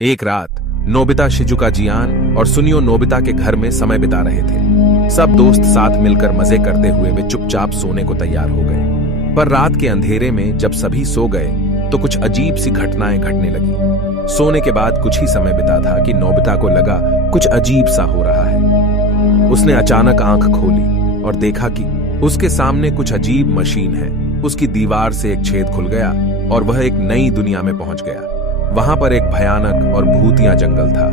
एक रात Nobita, Shizuka जियान और सुनियो नोबिता के घर में समय बिता रहे थे। सब दोस्त साथ मिलकर मजे करते हुए वे चुपचाप सोने को तैयार हो गए। पर रात के अंधेरे में जब सभी सो गए तो कुछ अजीब सी घटनाएं घटने लगी। सोने के बाद कुछ ही समय बिता था कि नोबिता को लगा कुछ अजीब सा हो रहा है। उसने अचानक आंख खोली और देखा कि उसके सामने कुछ अजीब मशीन है। उसकी दीवार से एक छेद खुल गया और वह एक नई दुनिया में पहुंच गया। वहां पर एक भयानक और भूतिया जंगल था।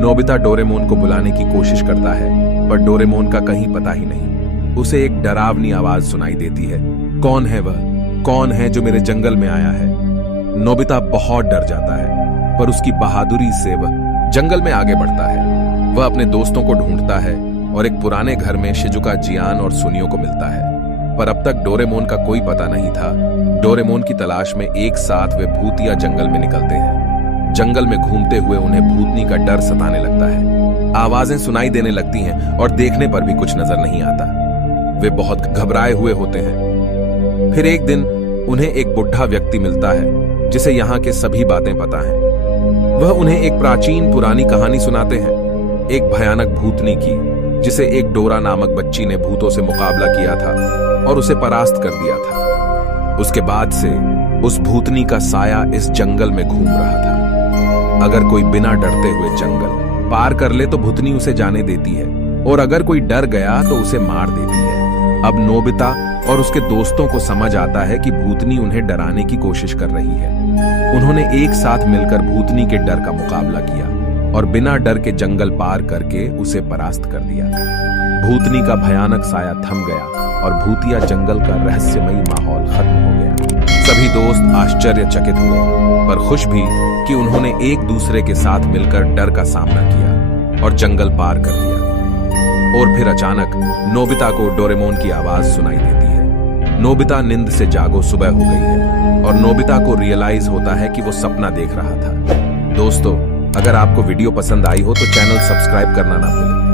नोबिता डोरेमोन को बुलाने की कोशिश करता है पर डोरेमोन का कहीं पता ही नहीं। उसे एक डरावनी आवाज सुनाई देती है, कौन है वह? कौन है जो मेरे जंगल में आया है? नोबिता बहुत डर जाता है पर उसकी बहादुरी से वह जंगल में आगे बढ़ता है। वह अपने दोस्तों को ढूंढता है और एक पुराने घर में शिजुका, जियान और सुनियो को मिलता है। पर अब तक डोरेमोन का कोई पता नहीं था। डोरेमोन की तलाश में एक साथ वे भूतिया जंगल में निकलते हैं। जंगल में घूमते हुए उन्हें भूतनी का डर सताने लगता है। आवाजें सुनाई देने लगती हैं और देखने पर भी कुछ नजर नहीं आता। वे बहुत घबराए हुए होते हैं। फिर एक दिन उन्हें एक बुढ़ा व्यक्ति मिलता है जिसे यहाँ के सभी बातें पता हैं। वह उन्हें एक प्राचीन पुरानी कहानी सुनाते हैं, एक भयानक भूतनी की जिसे एक डोरा नामक बच्ची ने भूतों से मुकाबला किया था और उसे परास्त कर दिया था। उसके बाद से उस भूतनी का साया इस जंगल में घूम रहा था। अगर कोई बिना डरते हुए जंगल पार कर ले तो भूतनी उसे जाने देती है और अगर कोई डर गया तो उसे मार देती है। अब नोबिता और उसके दोस्तों को समझ आता है कि भूतनी उन्हें डराने की कोशिश कर रही है। उन्होंने एक साथ मिलकर भूतनी के डर का मुकाबला किया और बिना डर के जंगल पार करके उसे परास्त कर दिया। भूतनी का भयानक साया थम गया और भूतिया जंगल का रहस्यमयी माहौल खत्म हो गया। सभी दोस्त आश्चर्यचकित हुए पर खुश भी कि उन्होंने एक दूसरे के साथ मिलकर डर का सामना किया और जंगल पार कर दिया। और फिर अचानक नोबिता को डोरेमोन की आवाज सुनाई देती है। नोबिता नींद से जागो सुबह हो गई है और नोबिता को रियलाइज होता है कि वो सपना देख रहा था। दोस्तों, अगर आपको वीडियो पसंद आई हो तो चैनल सब्सक्राइब करना ना भूलें।